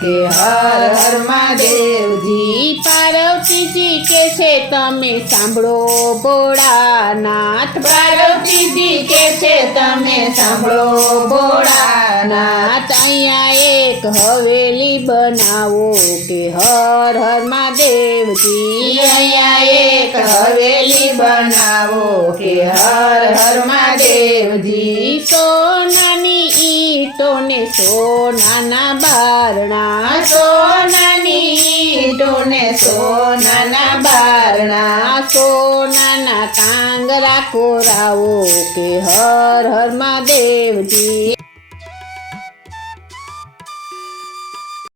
કે હર હર મહાદેવજી। પાર્વતીજી કે છે તમે સાંભળો ભોળાનાથ। પાર્વતીજી કે છે તમે સાંભળો ભોળાનાથ। અહીંયા એક હવેલી બનાવો કે હર હર મહાદેવજી। અહીંયા એક હવેલી બનાવો કે હર હર મહાદેવજી। સોનાની ઈંટો ને સોનાના બારણા। સોનાની ઈંટો ને સોનાના બારણા। સોનાના કાંગરા કોરાવો કે હર હર મહાદેવજી।